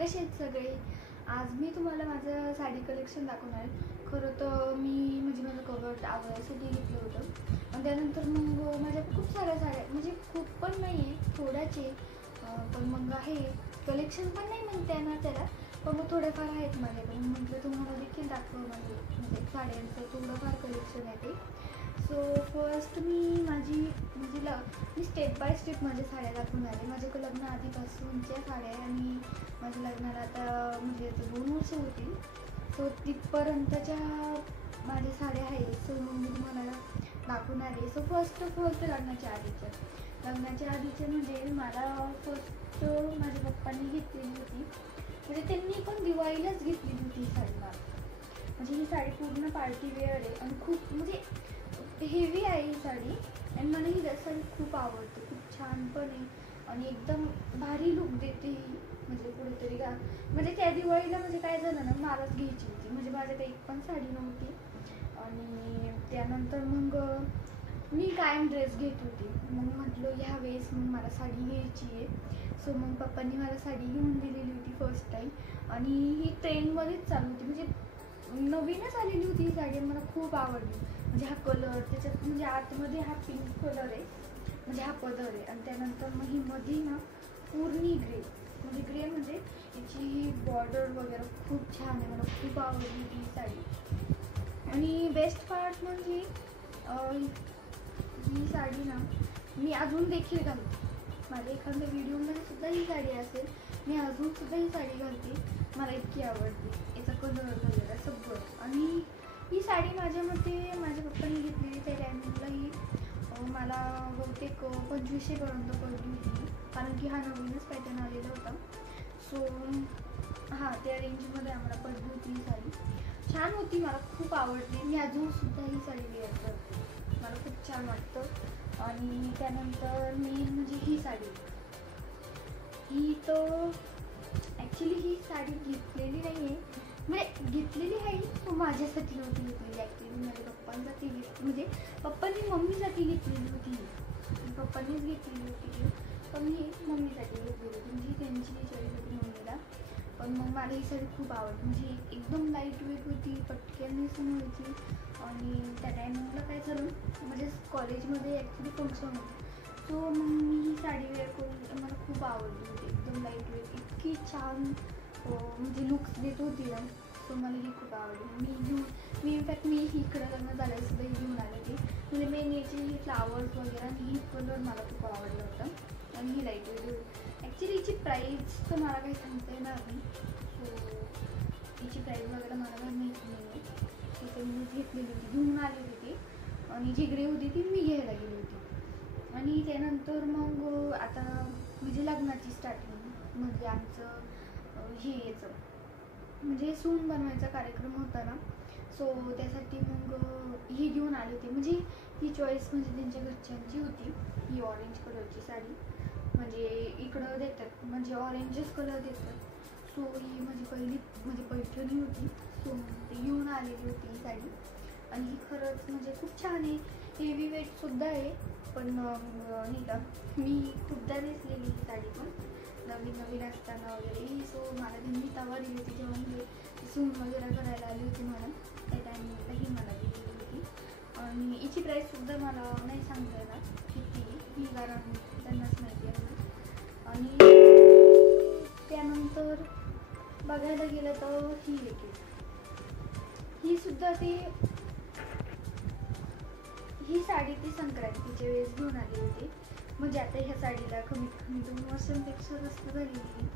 कसे आहेत सगळे? आज मी तुम्हाला माझं साडी कलेक्शन दाखवणार आहे. खरं तर मी म्हणजे माझं कबर्ड आवडायसाठी घेतलं होतं आणि त्यानंतर मग माझ्या खूप साऱ्या साड्या, म्हणजे खूप पण नाही आहे, थोड्याचे पण मग आहे. कलेक्शन पण नाही म्हणते येणार त्याला, पण मग थोडेफार आहेत माझ्याकडे. म्हटलं तुम्हाला देखील दाखवं माझे म्हणजे साड्यांचं थोडंफार कलेक्शन आहे ते. So first me step by step माझ्या साड्या दाखवणार आहे. माझ्या लग्न आधीपासूनच्या साड्या आहे आणि माझ्या लग्नाला आता म्हणजे आता 2 वर्ष होतील. सो तिथपर्यंतच्या माझ्या साड्या आहेत. सो मग मी तुम्हाला दाखवणार आहे. सो फर्स्ट लग्नाच्या आधीच्या म्हणजे मला फर्स्ट माझ्या पप्पांनी घेतलेली होती. म्हणजे त्यांनी पण दिवाळीलाच घेतलेली होती ही साडी मला. म्हणजे ही साडी पूर्ण पार्टी वेअर आहे आणि खूप म्हणजे हेवी आहे ही साडी आणि मला ही साडी खूप आवडते. खूप छान पण आहे आणि एकदम भारी लुक देते ही. म्हणजे कुठेतरी म्हणजे त्या दिवाळीला म्हणजे काय झालं ना, मलाच घ्यायची होती. म्हणजे माझ्याकडे एक पण साडी नव्हती आणि त्यानंतर मग मी कायम ड्रेस घेत होती. मग म्हटलं ह्या वेळेस मग मला साडी घ्यायची आहे. सो मग पप्पांनी मला साडी घेऊन दिलेली होती फर्स्ट टाईम आणि ही ट्रेंडमध्येच चालू होती. म्हणजे नवीनच आलेली होती ही साडी. मला खूप आवडली. म्हणजे हा कलर त्याच्यात म्हणजे आतमध्ये हा पिंक कलर आहे, म्हणजे हा पदर आहे आणि त्यानंतर मग ही मध्ये ना पूर्ण ग्रे म्हणजे याची ही बॉर्डर वगैरे खूप छान आहे. मला खूप आवडली ही साडी. आणि बेस्ट पार्ट म्हणजे ही साडी ना मी अजून देखील घालते. माझ्या एखाद्या व्हिडिओमध्ये सुद्धा ही साडी असेल, मी अजून सुद्धा ही साडी घालते. मला इतकी आवडते, याचा कलर वगैरे सगळं. आणि ही साडी माझ्या मते माझ्या पप्पांनी घेतलेली त्या टायमिंगला ही मला बहुतेक 2500पर्यंत पडली होती, कारण की हा नवीनच पॅटर्न आलेला होता. सो हां, त्या रेंजमध्ये आम्हाला पडली होती ही साडी. छान होती, मला खूप आवडली. मी अजूनसुद्धा ही साडी वेअर करते, मला खूप छान वाटतं. आणि त्यानंतर मेन म्हणजे ही साडी, ही तर ॲक्च्युली ही साडी घेतलेली नाही आहे, म्हणजे घेतलेली आहे तो माझ्यासाठी नव्हती घेतलेली. ॲक्च्युली माझ्या पप्पांसाठी म्हणजे पप्पांनी मम्मीसाठी घेतलेली होती. पप्पांनीच घेतलेली होती पण मी मम्मीसाठी घेतलेली होती. म्हणजे त्यांची चॉईस होती मम्मीला. पण मग मला ही साडी खूप आवडली. म्हणजे एकदम लाईट वेट होती, पटकन नेसून व्हायची. आणि त्या टायमिंगला काय झालं, म्हणजे कॉलेजमध्ये ॲक्च्युली फंक्शन होतं. सो मग मी ही साडी वेअर करून मला खूप आवडली होती. एकदम लाईट वेट, इतकी छान म्हणजे लुक्स देत होती ना. सो मला ही खूप आवडली. मी इनफॅक्ट मी इकडं लग्न झाल्यावर सुद्धा ही घेऊन आले होती. म्हणजे मेन याची ही फ्लावर्स वगैरे आणि ही कलर मला खूप आवडलं होतं आणि ही लाईट वेट होती. ॲक्च्युली हिची प्राईस तर मला काही सांगता येणार नाही. सो हिची प्राईस वगैरे मला काही माहिती नाही आहे. सो मी घेतलेली होती, घेऊन आली होती आणि जी ग्रे होती ती मी घ्यायला गेली होती. आणि त्यानंतर मग आता म्हणजे लग्नाची स्टार्टिंग म्हणजे आमचं हे याचं म्हणजे सून बनवायचा कार्यक्रम होता ना. सो त्यासाठी मग ही घेऊन आली होती. म्हणजे ही चॉईस म्हणजे त्यांच्या घरच्यांची होती. ही ऑरेंज कलरची साडी म्हणजे इकडं देतात, म्हणजे ऑरेंजच कलर देतात. सो ही माझी पहिली म्हणजे पैठणी होती. सो ती घेऊन आलेली होती ही साडी आणि ही खरंच म्हणजे खूप छान आहे. हेवी वेटसुद्धा आहे. पण नाही का, मी खूपदा नेसलेली ही साडी पण नवीन असताना वगैरे. सो मला त्यांनी तवा दिली होती जेव्हा म्हणजे सून वगैरे करायला आली होती मला, त्या टायमिंगला ही मला दिलेली होती. आणि हिची प्राईससुद्धा मला नाही सांगता येणार किती ही, कारण त्यांनाच माहिती आहे. आणि त्यानंतर बघायला गेलं तर ही सुद्धा ही साडी ती संक्रांतीच्या वेळेस घेऊन आली होती. म्हणजे आता ह्या साडीला कमीत कमी 2 वर्षांपेक्षा जास्त झालेली.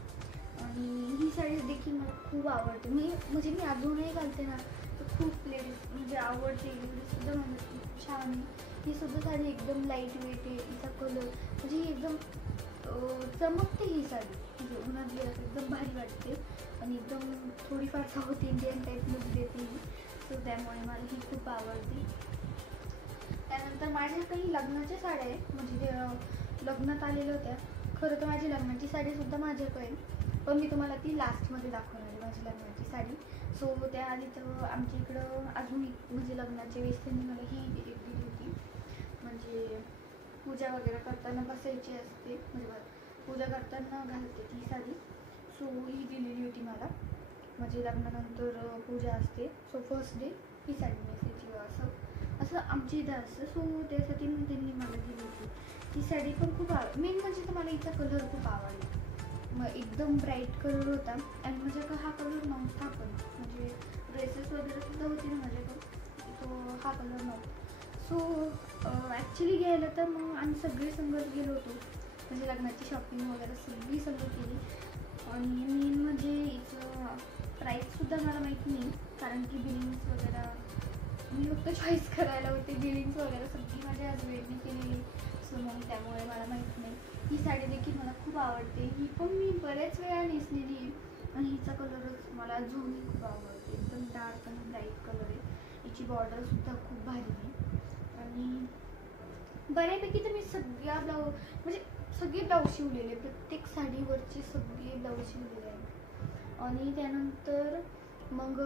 आणि ही साडी देखील मला खूप आवडते. म्हणजे मी अजूनही घालते ना तर खूप लेडीज म्हणजे आवडते. लेडीजसुद्धा म्हणजे खूप छान आहे. ही सुद्धा साडी एकदम लाईट वेट आहे. हिचा कलर म्हणजे ही एकदम चमकते ही साडी. म्हणजे उन्हात गेल्यावर एकदम भारी वाटते आणि एकदम थोडीफार साऊथ इंडियन टाईप लुक देते ही. सो त्यामुळे मला ही खूप आवडते. त्यानंतर माझ्या काही लग्नाच्या साड्या आहे, म्हणजे लग्नात आलेल्या होत्या. खरं तर माझी लग्नाची साडीसुद्धा माझ्याकडे, पण मी तुम्हाला ती लास्टमध्ये दाखवणार आहे माझी लग्नाची साडी. सो त्याआधी तर आमच्या इकडं अजून म्हणजे लग्नाच्या वेळेस त्यांनी मला ही दिली होती. म्हणजे पूजा वगैरे करताना बसायची असते, म्हणजे पूजा करताना घालते ती साडी. सो सो ही दिलेली होती मला, म्हणजे लग्नानंतर पूजा असते, सो फर्स्ट डे ही साडी नेसायची असं आमच्या इथं असतं. सो त्यासाठी त्यांनी मला दिली होती. ही साडी पण खूप मेन म्हणजे तर मला हिचा कलर खूप आवडला. मग एकदम ब्राईट कलर होता आणि माझ्याकडं हा कलर नव्हता पण, म्हणजे ड्रेसेस वगैरे सुद्धा होते ना माझ्याकडं, तो हा कलर नव्हता. सो ॲक्च्युली घ्यायला तर मग आम्ही सगळे संगत गेलो होतो, म्हणजे लग्नाची शॉपिंग वगैरे सगळी संगत केली. आणि मेन म्हणजे हिचं प्राईससुद्धा मला माहीत नाही, कारण की बिलिंग्स वगैरे मी फक्त चॉईस करायला होते. बिलिंग्स वगैरे सगळी माझ्या हजबंडने केलेली, सो मग त्यामुळे मला माहीत नाही. ही साडी देखील मला खूप आवडते. ही पण मी बऱ्याच वेळा नेसलेली आहे आणि हिचा कलरच मला अजूनही खूप आवडते. एकदम डार्क आणि ब्राईट कलर आहे. हिची बॉर्डरसुद्धा खूप भारी आहे आणि बऱ्यापैकी तर मी सगळ्या म्हणजे सगळे ब्लाऊज शिवलेले, प्रत्येक साडीवरचे सगळे ब्लाऊज शिवलेले आहेत. आणि त्यानंतर मग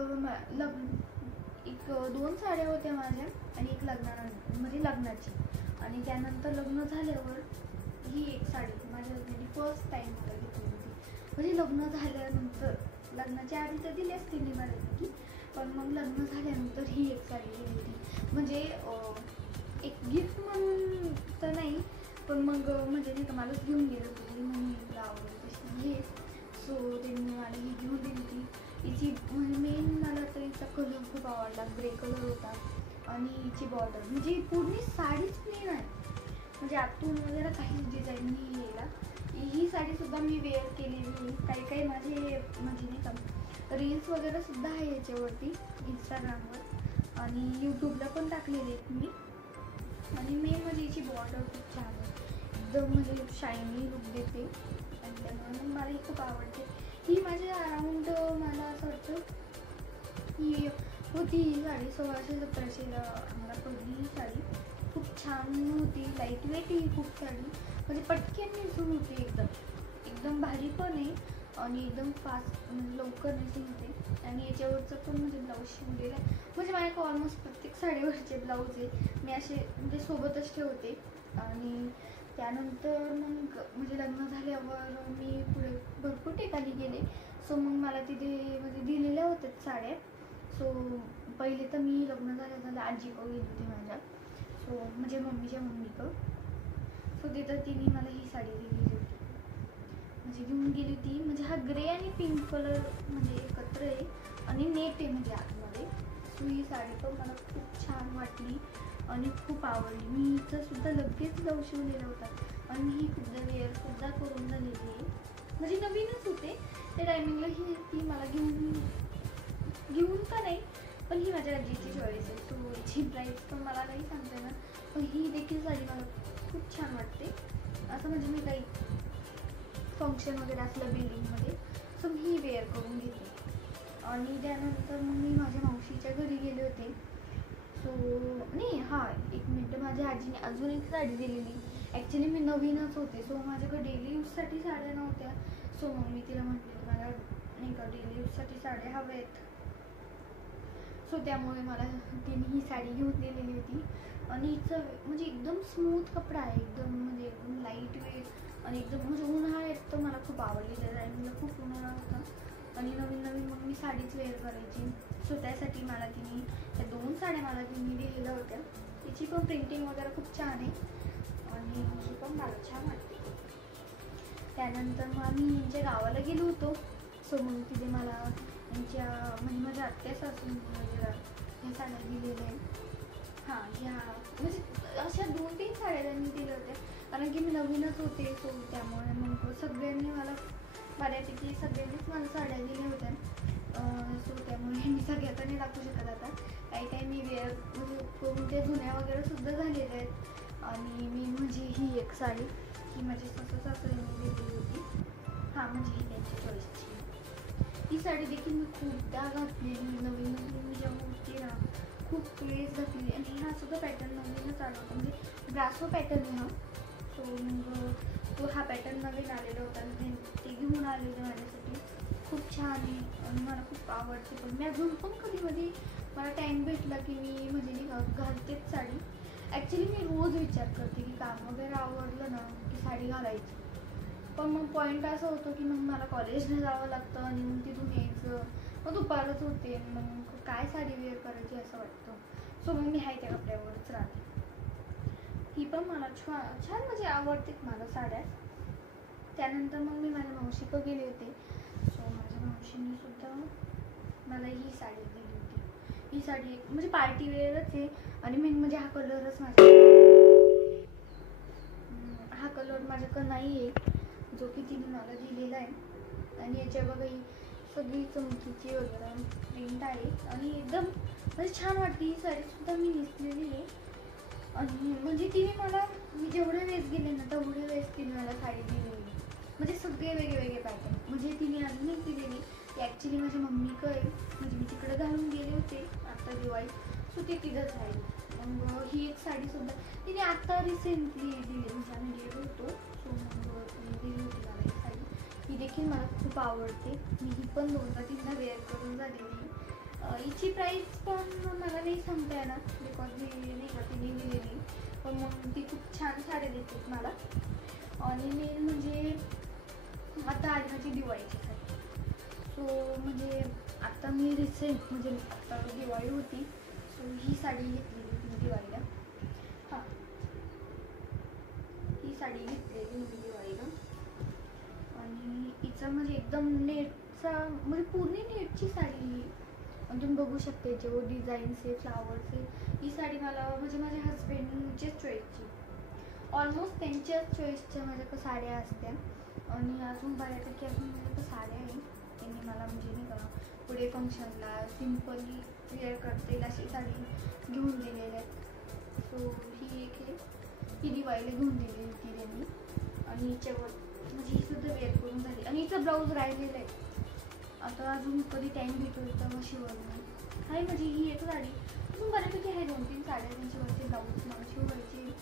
एक 2 साड्या होत्या माझ्या आणि एक म्हणजे लग्नाची. आणि त्यानंतर लग्न झाल्यावर ही एक साडी माझ्या हजबंडने फर्स्ट टाईम मला घेतली होती. म्हणजे लग्न झाल्यानंतर, लग्नाच्या आधी तर दिली असते मी बऱ्यापैकी, पण मग लग्न झाल्यानंतर ही एक साडी दिली होती. म्हणजे एक गिफ्ट म्हणून तर नाही, पण मग म्हणजे नाही का मलाच घेऊन गेलं होती, म्हणून तुला आवडत तशी घे. सो त्यांनी मला ही घेऊन दिली होती. हिची मेन मला तर हिचा कलर खूप आवडला, ग्रे कलर होता. आणि हिची बॉर्डर म्हणजे पूर्ण साडीच प्लेन आहे, म्हणजे आतून वगैरे काहीच डिझाईन नाही यायला. ही साडीसुद्धा मी वेअर केलेली. काही माझे म्हणजे नाही का रील्स वगैरे सुद्धा आहे याच्यावरती इंस्टाग्रामवर आणि यूट्यूबला पण टाकलेले आहेत मी. आणि मेन म्हणजे हिची बॉर्डर खूप छान आहे, एकदम म्हणजे शायनी लुक देते आणि त्यामुळे मला ही खूप आवडते. ही माझ्या अराउंड मला असं वाटतं ही होती ही साडी 1600-1700ला मला पडली. ही साडी खूप छान होती, लाईट वेट ही खूप साडी, म्हणजे पटकन नेसून होती, एकदम भारी पण आहे आणि एकदम फास्ट म्हणजे लवकर नेसून होते. आणि याच्यावरचं पण म्हणजे ब्लाऊज शिवलेलं आहे, म्हणजे माझ्याकडे ऑलमोस्ट प्रत्येक साडीवरचे ब्लाऊज आहे मी असे म्हणजे सोबतच ठेवते. आणि त्यानंतर मग म्हणजे लग्न झाल्यावर मी पुढे भरपूर ठिकाणी गेले. सो मग मला तिथे म्हणजे दिलेल्या होत्या साड्या. सो पहिले तर मी लग्न झाल्या आजीकडं गेली होती माझ्या, सो म्हणजे मम्मीच्या मम्मीकडं. सो तिथं तिने मला ही साडी दिलेली होती, म्हणजे घेऊन गेली होती. म्हणजे हा ग्रे आणि पिंक कलर म्हणजे एकत्र आहे आणि नेट आहे म्हणजे आतमध्ये. सो ही साडी पण मला खूप छान वाटली आणि खूप आवडली. मी हिचं सुद्धा लगेच ब्लाऊज शिवलेला होता आणि ही सुद्धा वेअरसुद्धा करून झालेली आहे, म्हणजे नवीनच होते त्या टायमिंगला. ती मला घेऊन का नाही, पण ही माझ्या आजीची चॉईस आहे. सो याची प्राईस पण मला नाही सांगता येणार, पण ही देखील साडी मला खूप छान वाटते. असं म्हणजे मी काही फंक्शन वगैरे असलं बिल्डिंगमध्ये, सो मी ही वेअर करून घेतली. आणि त्यानंतर मग मी माझ्या मावशीच्या घरी गेले होते. सो नाही एक मिनटं, माझ्या आजीने अजून एक साडी दिलेली. ॲक्च्युली मी नवीनच होते, सो माझ्याकडे डेली यूजसाठी साड्या नव्हत्या. सो मग मी तिला म्हटले मला नाही का डेली यूजसाठी साड्या हव्या आहेत. सो त्यामुळे मला तिने ही साडी घेऊन दिलेली होती. आणि हिचं म्हणजे एकदम स्मूथ कपडा आहे, म्हणजे एकदम लाईट वेट आणि एकदम म्हणजे उन्हाळ्यात तर मला खूप आवडली. त्या टायमिंगला खूप उन्हाळा होता आणि नवीन मग मी साडीच वेअर करायची. सो त्यासाठी मला तिने त्या 2 साड्या मला तिने दिलेल्या होत्या. तिची पण प्रिंटिंग वगैरे खूप छान आहे आणि ही पण मला छान वाटते. त्यानंतर मग आम्ही यांच्या गावाला गेलो होतो. सो मग तिथे मला यांच्या म्हणजे माझ्या आत्या सासून वगैरे ह्या साड्या दिलेल्या आहेत. ह्या म्हणजे अशा 2-3 साड्या त्यांनी दिल्या होत्या, कारण की मी नवीनच होते. सो त्यामुळे मग सगळ्यांनी मला बऱ्यापैकी सगळ्यांनीच मला साड्या दिल्या होत्या. सो त्यामुळे मी सगळ्या तर नाही दाखवू शकत आता. काही मी वेअर म्हणजे करून त्या जुन्या वगैरे सुद्धा झालेल्या आहेत. आणि मी म्हणजे ही एक साडी ही माझी सासूसासऱ्यांनी दिलेली होती. म्हणजे ही त्यांची चॉईसची. ही साडी देखील मी खूपदा घातलेली, नवीन मी जेव्हा होती ना खूप वेळेस घातलेली. आणि हा सुद्धा पॅटर्न नवीनच आला होता, म्हणजे ब्रासो पॅटर्न आहे हा. सो मग तो हा पॅटर्न नवीन आलेला होता आणि ते घेऊन आलेलं माझ्यासाठी. खूप छान आहे आणि मला खूप आवडते. पण मी अजून पण कधी मला टाईम भेटला की मी म्हणजे घालतेच साडी. ॲक्च्युली मी रोज विचार करते की काम वगैरे आवडलं ना की साडी घालायची, पण मग पॉईंट असं होतो की मग मला कॉलेजला जावं लागतं आणि मग तिथून यायचं, मग दुपारच होते, मग काय साडी वेअर करायची असं वाटतं. सो मग मी आहे त्या कपड्यावरच राहते. ही पण मला छान म्हणजे आवडते मला साड्या. त्यानंतर मग मी माझ्या मावशीकडे गेले होते. सो माझ्या मावशीने सुद्धा मला ही साडी दिली होती. ही साडी म्हणजे पार्टी वेअरच आहे आणि मेन म्हणजे हा कलरच हा कलर माझ्याकडे नाही आहे जो की तिने मला दिलेला आहे. आणि याच्या बघा ही सगळी चमकीची वगैरे प्रिंट आहे आणि एकदम म्हणजे छान वाटते. ही साडीसुद्धा मी नेसलेली आहे आणि म्हणजे तिने मला मी जेवढे वेळेस गेले ना तेवढे वेळेस तिने मला साडी दिलेली, म्हणजे सगळे वेगळे पॅटर्न. म्हणजे तिने अजून एक दिलेली ती ॲक्च्युली माझ्या मम्मीकडे, म्हणजे मी तिकडे घालून गेले होते आता दिवाळीत, सो ती तिथंच राहिली. मग ही एक साडीसुद्धा तिने आत्ता रिसेंटली दिली, म्हणजे आम्ही गेलो होतो. सो मग तिने दिली होती मला एक साडी. ही देखील मला खूप आवडते. मी ही पण 2-3दा वेअर करून झालेली. हिची प्राईस पण मला नाही सांगता येणार बिकॉज ही नाही का तिने दिलेली, पण मग ती खूप छान साड्या देते मला. आणि मेन म्हणजे आता आली माझी दिवाळीची साडी. सो म्हणजे आता मी रिसेंट म्हणजे आता दिवाळी होती, सो ही साडी घेतलेली होती दिवाळीला. हां, ही साडी घेतलेली मी दिवाळीला आणि हिचं म्हणजे एकदम नेटचा म्हणजे पूर्ण नेटची साडी ही. आणि तुम्ही बघू शकते जेव्हा डिझाईन्स आहे, फ्लावर्स आहे. ही साडी मला म्हणजे माझ्या हजबंडच्याच चॉईसची, ऑलमोस्ट त्यांच्याच चॉईसच्या माझ्याकडे साड्या असत्या आणि अजून बऱ्यापैकी अजून माझ्याकडे साड्या आहे. त्यांनी मला म्हणजे नाही का पुढे फंक्शनला सिम्पली वेअर करता येईल अशी साडी घेऊन दिलेल्या आहेत. सो ही एक आहे, ही दिवाळीला घेऊन दिलेली होती त्यांनी. आणि हिच्यावर म्हणजे ही सुद्धा वेअर करून झाली आणि हिचा ब्लाऊज राहिलेला आहे. आता अजून कधी टाईम भेटतो तेव्हा शिवणं आहे. म्हणजे ही एक साडी अजून बऱ्यापैकी आहे, 2-3 साड्या त्यांच्यावरती ब्लाऊज मला शिवायची.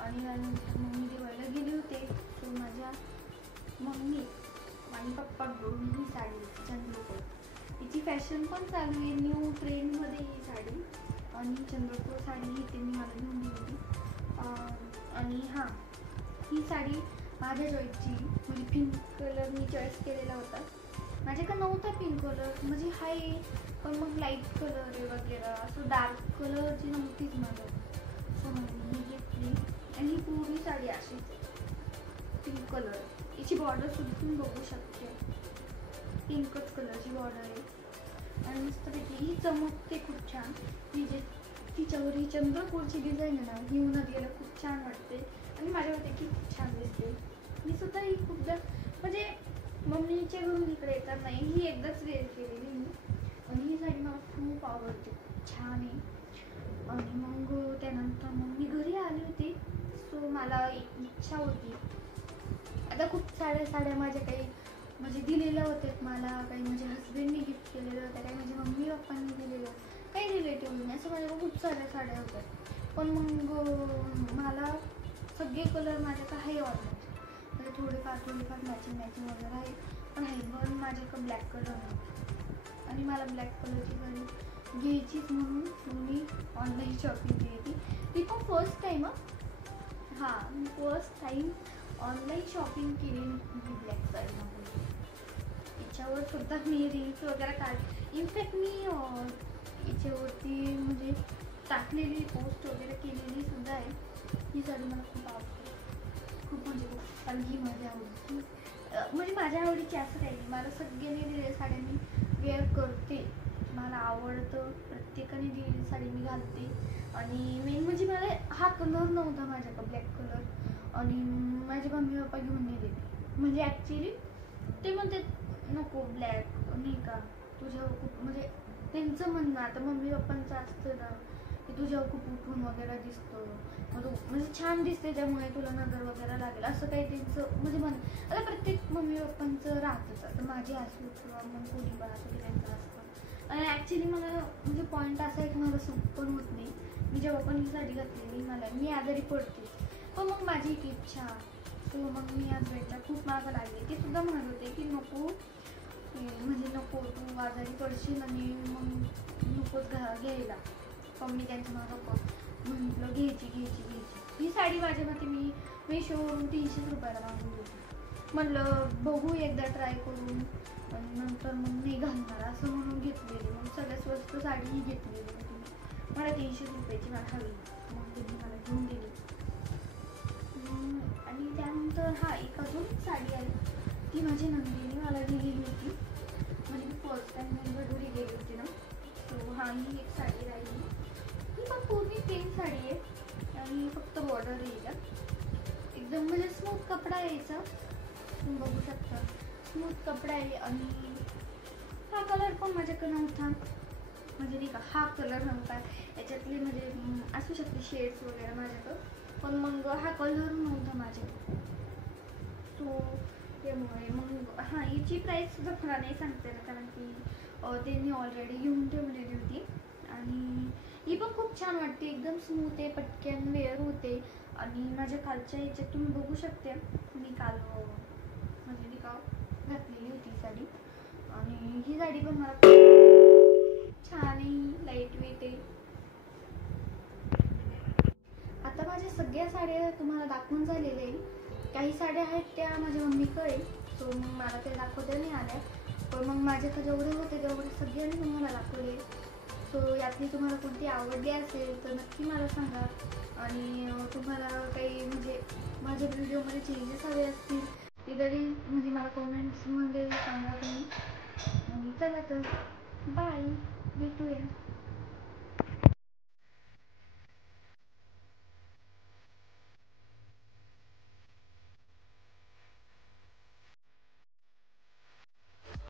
आणि नंतर मग मी दिवाळीला गेले होते. सो माझ्या मम्मी आणि पप्पा घेऊन ही साडी चंद्रकोर, हिची फॅशन पण चालू आहे, न्यू ट्रेंडमध्ये ही साडी. आणि चंद्रकोर साडी ही त्यांनी मला घेऊन दिली होती. आणि हां, ही साडी माझ्या चॉईसची म्हणजे पिंक कलर मी चॉईस केलेला होता. माझ्याकडे नव्हता पिंक कलर, म्हणजे हाय पण मग लाईट कलर वगैरे असं डार्क कलरची नव्हतीच माझं. सो मी घेतली आणि ही पूर्ण साडी अशीच पिंक कलर. हिची बॉर्डर सुद्धा तुम्ही बघू शकते, पिंकच कलरची बॉर्डर आहे आणि मस्तपैकी ही चमकते खूप छान. ही जे तिच्यावर ही चंद्रकोरची डिझाईन आहे ना, ही उन्हात गेला खूप छान वाटते आणि माझ्यावरती की खूप छान दिसते. मी सुद्धा ही खूपदा म्हणजे मम्मीच्या घरून इकडे येतात नाही, ही एकदाच वेअर केलेली मी आणि ही साडी मला खूप आवडते, खूप छान आहे. आणि मग त्यानंतर मग मी घरी आले होते. सो मला एक इच्छा होती, आता खूप साऱ्या साड्या माझ्या काही म्हणजे दिलेल्या होत्या मला, काही माझ्या हस्बंडने गिफ्ट केलेलं होत्या, काही माझ्या मम्मी पप्पांनी दिलेलं, काही रिलेटिव्हनी, असं माझ्या खूप साऱ्या साड्या होत्या. पण मग मला सगळे कलर माझ्याकडे आहे ऑलमोस्ट, म्हणजे थोडेफार मॅचिंग वगैरे आहे. पण आहे माझ्याकडे ब्लॅक कलर आहे आणि मला ब्लॅक कलरची साडी घ्यायचीच म्हणून मी ऑनलाईन शॉपिंग केली होती. ती पण फर्स्ट टाईम मी फर्स्ट टाईम ऑनलाईन शॉपिंग केली मी ब्लॅक साडीमध्ये. याच्यावर सुद्धा मी रील्स वगैरे काढ, इनफॅक्ट मी याच्यावरती म्हणजे टाकलेली पोस्ट वगैरे केलेली सुद्धा आहे. ही साडी मला खूप आवडते, खूप म्हणजे खूप, कारण ही माझ्या आवडीची म्हणजे माझ्या आवडीची असं काही नाही, मला सगळ्यांनी दिलेल्या साड्या मी वेअर करते, मला आवडतं, प्रत्येकाने दिलेली साडी मी घालते. आणि मेन म्हणजे मला हा कलर नव्हता माझ्याकडे ब्लॅक कलर आणि माझे मम्मी पप्पा घेऊन दिले, म्हणजे ॲक्च्युली ते म्हणते नको ब्लॅक नाही का तुझ्यावर खूप, म्हणजे त्यांचं म्हणणं आता मम्मी पप्पांचं असतं ना की तुझ्यावर खूप उठून वगैरे दिसतं, म्हणजे छान दिसते त्यामुळे तुला नजर वगैरे लागेल, असं काही त्यांचं म्हणजे आता प्रत्येक मम्मी पप्पांचं राहतंच. आता माझी असू किंवा मग कोणी पण असू त्यांचं असतं. आणि ॲक्च्युली मला म्हणजे पॉईंट असा आहे की मला सूट पण होत नाही. मी जेव्हा पण ही साडी घातलेली मी आजारी पडते, पण मग माझी एक इच्छा, सो मग मी हजबंडच्या खूप मागं लागले. ते सुद्धा म्हणत होते की नको म्हणजे नको तू आजारी पडशील आणि मग नकोच घ्यायला, पण मी त्यांचं मागं म्हटलं घ्यायची. ही साडी माझ्या मते मी मेशोवरून 300 रुपयाला मागवली होती. म्हणलं बघू एकदा ट्राय करून आणि नंतर मग नाही घालणार असं म्हणून घेतलेली. मग सगळ्यात स्वस्त साडी ही घेतलेली होती. मला 300 रुपयाची मला हवी, मग त्यांनी मला घेऊन दिली. आणि त्यानंतर हा एक अजून साडी आली, ती माझी नंदिनी मला दिलेली होती. म्हणजे मी फर्स्ट टाइम गडबडूरी गेली होती ना, सो हा ही एक साडी राहिली. ही पण पूर्ण प्लेन साडी आहे आणि फक्त बॉर्डर आहे. एकदम म्हणजे स्मूथ कपडा यायचा, तुम्ही बघू शकता स्मूथ कपडा आहे. आणि हा कलर पण माझ्याकडे नव्हता, म्हणजे नाही का हा कलर नव्हता याच्यातले, म्हणजे असू शकते शेड्स वगैरे माझ्याकडं, पण मग हा कलर नव्हता माझ्याकडे. सो त्यामुळे मग हां याची प्राईस सुद्धा मला नाही सांगता येणार, कारण की त्यांनी ऑलरेडी घेऊन ठेवलेली होती. आणि ही पण खूप छान वाटते, एकदम स्मूथ आहे, पटकन वेअर होते. आणि माझ्या कालच्या याच्यात तुम्ही बघू शकते, मी काल म्हणजे नाही का घातलेली होती साडी. आणि ही साडी पण मला छान आहे, लाईट वेट आहे. आता माझ्या सगळ्या साड्या तुम्हाला दाखवून झालेल्या आहे. काही साड्या आहेत त्या माझ्या मम्मीकडे, सो मग मला ते दाखवता नाही आल्या, पण मग माझ्याकडे जेवढे होते तेवढे सगळे मी तुम्हाला दाखवले. सो यातली तुम्हाला कोणती आवडली असेल तर नक्की मला सांगा. आणि तुम्हाला काही म्हणजे माझ्या व्हिडिओमध्ये चेंजेस हवे असतील ते तरी म्हणजे मला कमेंट्समध्ये सांगा तुम्ही. आणि चला तर बाय, भेटूया.